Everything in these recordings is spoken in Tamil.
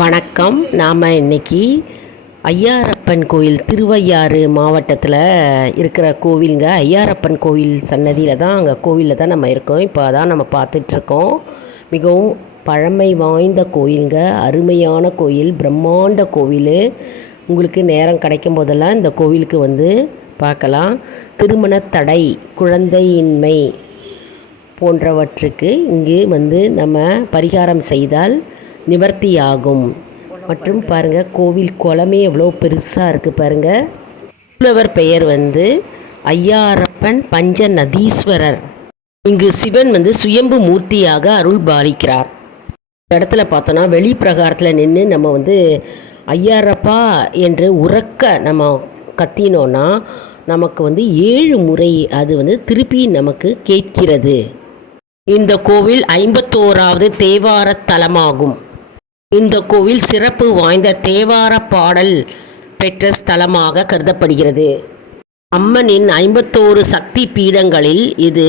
வணக்கம். நாம் இன்னைக்கு ஐயாரப்பன் கோயில் திருவையாறு மாவட்டத்தில் இருக்கிற கோவிலுங்க. ஐயாரப்பன் கோவில் சன்னதியில் தான் அங்கே கோவிலில் தான் நம்ம இருக்கோம். இப்போ அதான் நம்ம பார்த்துட்ருக்கோம். மிகவும் பழமை வாய்ந்த கோயிலுங்க. அருமையான கோயில். பிரம்மாண்ட கோவில். உங்களுக்கு நேரம் கிடைக்கும் போதெல்லாம் இந்த கோவிலுக்கு வந்து பார்க்கலாம். திருமண தடை குழந்தையின்மை போன்றவற்றுக்கு இங்கு வந்து நம்ம பரிகாரம் செய்தால் நிவர்த்தியாகும். மற்றும் பாருங்கள் கோவில் குளமே எவ்வளோ பெருசாக இருக்குது பாருங்கள் புலவர் பெயர் வந்து ஐயாரப்பன் பஞ்ச நதீஸ்வரர் இங்கு சிவன் வந்து சுயம்பு மூர்த்தியாக அருள் பாலிக்கிறார். இந்த இடத்துல பார்த்தோன்னா வெளி பிரகாரத்தில் நின்று நம்ம வந்து ஐயாரப்பா என்று உறக்க நம்ம கத்தினோன்னா நமக்கு வந்து ஏழு முறை அது வந்து திருப்பி நமக்கு கேட்கிறது. இந்த கோவில் ஐம்பத்தோராவது தேவார தலமாகும். இந்த கோவில் சிறப்பு வாய்ந்த தேவார பாடல் பெற்ற ஸ்தலமாக கருதப்படுகிறது. அம்மனின் ஐம்பத்தோரு சக்தி பீடங்களில் இது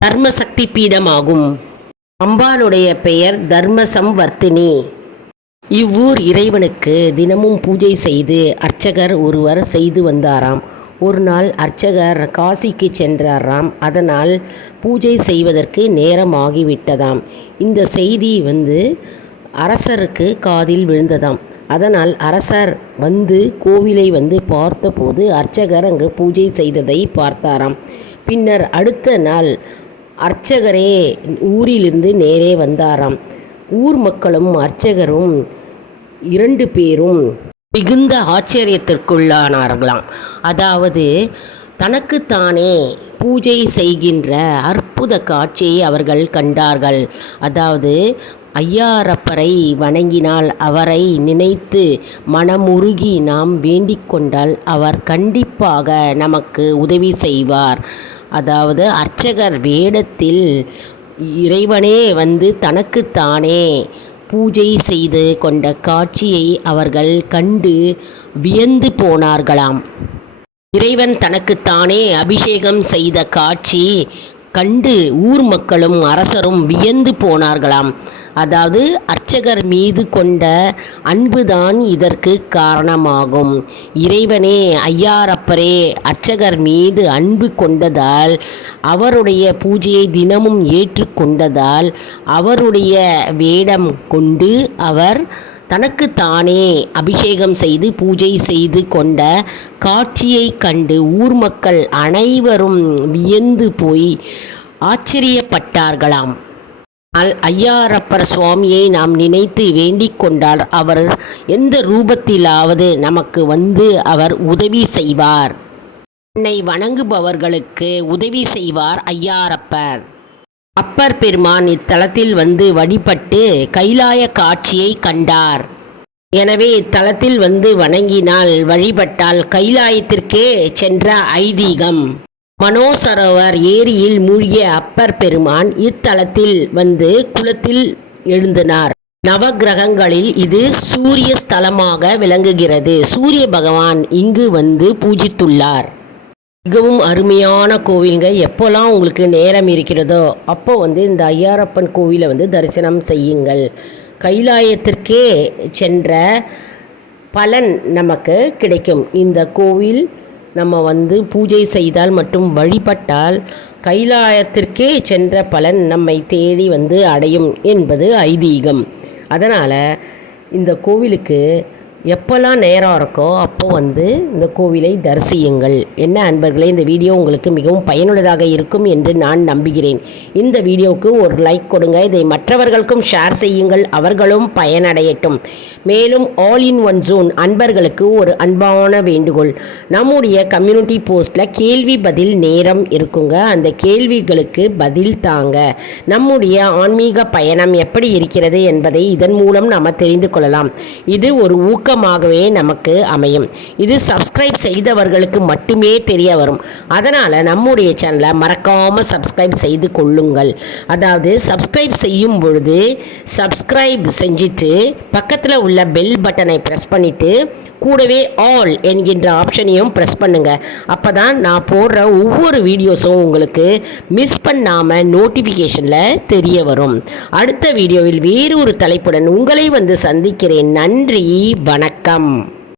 தர்ம சக்தி பீடமாகும். அம்பாளுடைய பெயர் தர்மசம் வர்த்தினி இவ்வூர் இறைவனுக்கு தினமும் பூஜை செய்து அர்ச்சகர் ஒருவர் செய்து வந்தாராம். ஒரு நாள் அர்ச்சகர் காசிக்கு சென்றாராம். அதனால் பூஜை செய்வதற்கு நேரமாகிவிட்டதாம். இந்த செய்தி வந்து அரசருக்கு காதில் விழுந்ததாம். அதனால் அரசர் வந்து கோவிலை வந்து பார்த்தபோது அர்ச்சகர் அங்கு பூஜை செய்ததை பார்த்தாராம். பின்னர் அடுத்த நாள் அர்ச்சகரே ஊரிலிருந்து நேரே வந்தாராம். ஊர் மக்களும் அர்ச்சகரும் இரண்டு பேரும் மிகுந்த ஆச்சரியத்திற்குள்ளானார்களாம். அதாவது தனக்குத்தானே பூஜை செய்கின்ற அற்புத காட்சியை அவர்கள் கண்டார்கள். அதாவது ஐயாரப்பரை வணங்கினால் அவரை நினைத்து மனமுருகி நாம் வேண்டிக் கொண்டால் அவர் கண்டிப்பாக நமக்கு உதவி செய்வார். அதாவது அர்ச்சகர் வேடத்தில் இறைவனே வந்து தனக்குத்தானே பூஜை செய்து கொண்ட காட்சியை அவர்கள் கண்டு வியந்து போனார்களாம். இறைவன் தனக்குத்தானே அபிஷேகம் செய்த காட்சி கண்டு ஊர் மக்களும் அரசரும் வியந்து போனார்களாம். அதாவது அர்ச்சகர் மீது கொண்ட அன்புதான் இதற்கு காரணமாகும். இறைவனே ஐயாரப்பரே அர்ச்சகர் மீது அன்பு கொண்டதால் அவருடைய பூஜையை தினமும் ஏற்றுக்கொண்டதால் அவருடைய வேடம் கொண்டு அவர் தனக்கு தானே அபிஷேகம் செய்து பூஜை செய்து கொண்ட காட்சியை கண்டு ஊர் மக்கள் அனைவரும் வியந்து போய் ஆச்சரியப்பட்டார்களாம். ஆனால் ஐயாரப்பர் சுவாமியை நாம் நினைத்து வேண்டிக் கொண்டால் அவர் எந்த ரூபத்திலாவது நமக்கு வந்து அவர் உதவி செய்வார். என்னை வணங்குபவர்களுக்கு உதவி செய்வார் ஐயாரப்பர். அப்பர் பெருமான் இத்தலத்தில் வந்து வழிபட்டு கைலாய காட்சியை கண்டார். எனவே இத்தலத்தில் வந்து வணங்கினால் வழிபட்டால் கைலாயத்திற்கே சென்ற ஐதீகம். மனோசரோவர் ஏரியில் மூழ்கிய அப்பர் பெருமான் இத்தலத்தில் வந்து குளத்தில் எழுந்தினார். நவகிரகங்களில் இது சூரிய ஸ்தலமாக விளங்குகிறது. சூரிய பகவான் இங்கு வந்து பூஜித்துள்ளார். மிகவும் அருமையான கோவிலுங்க. எப்போல்லாம் உங்களுக்கு நேரம் இருக்கிறதோ அப்போ வந்து இந்த ஐயாரப்பன் கோவிலை வந்து தரிசனம் செய்யுங்கள். கைலாயத்திற்கே சென்ற பலன் நமக்கு கிடைக்கும். இந்த கோவில் நம்ம வந்து பூஜை செய்தால் மற்றும் வழிபட்டால் கைலாயத்திற்கே சென்ற பலன் நம்மை தேடி வந்து அடையும் என்பது ஐதீகம். அதனால் இந்த கோவிலுக்கு எப்போல்லாம் நேரம் இருக்கோ அப்போ வந்து இந்த கோவிலை தரிசியுங்கள். என்ன அன்பர்களே இந்த வீடியோ உங்களுக்கு மிகவும் பயனுள்ளதாக இருக்கும் என்று நான் நம்புகிறேன். இந்த வீடியோவுக்கு ஒரு லைக் கொடுங்க. இதை மற்றவர்களுக்கும் ஷேர் செய்யுங்கள். அவர்களும் பயனடையட்டும். மேலும் ஆல் இன் ஒன் ஜோன் அன்பர்களுக்கு ஒரு அன்பான வேண்டுகோள். நம்முடைய கம்யூனிட்டி போஸ்ட்டில் கேள்வி பதில் நேரம் இருக்குங்க. அந்த கேள்விகளுக்கு பதில் தாங்க. நம்முடைய ஆன்மீக பயணம் எப்படி இருக்கிறது என்பதை இதன் மூலம் நாம் தெரிந்து கொள்ளலாம். இது ஒரு ஊக்க ஊக்கமாகவே நமக்கு அமையும். இது சப்ஸ்கிரைப் செய்தவர்களுக்கு மட்டுமே தெரிய வரும். அதனால் நம்முடைய சேனலை மறக்காமல் சப்ஸ்கிரைப் செய்து கொள்ளுங்கள். அதாவது சப்ஸ்கிரைப் செய்யும் பொழுது சப்ஸ்கிரைப் செஞ்சுட்டு பக்கத்தில் உள்ள பெல் பட்டனை ப்ரெஸ் பண்ணிவிட்டு கூடவே ஆல் என்கின்ற ஆப்ஷனையும் ப்ரெஸ் பண்ணுங்கள் அப்போ தான் நான் போடுற ஒவ்வொரு வீடியோஸும் உங்களுக்கு மிஸ் பண்ணாமல் நோட்டிஃபிகேஷனில் தெரிய வரும். அடுத்த வீடியோவில் வேறு ஒரு தலைப்புடன் உங்களை வந்து சந்திக்கிறேன். நன்றி வணக்கம்.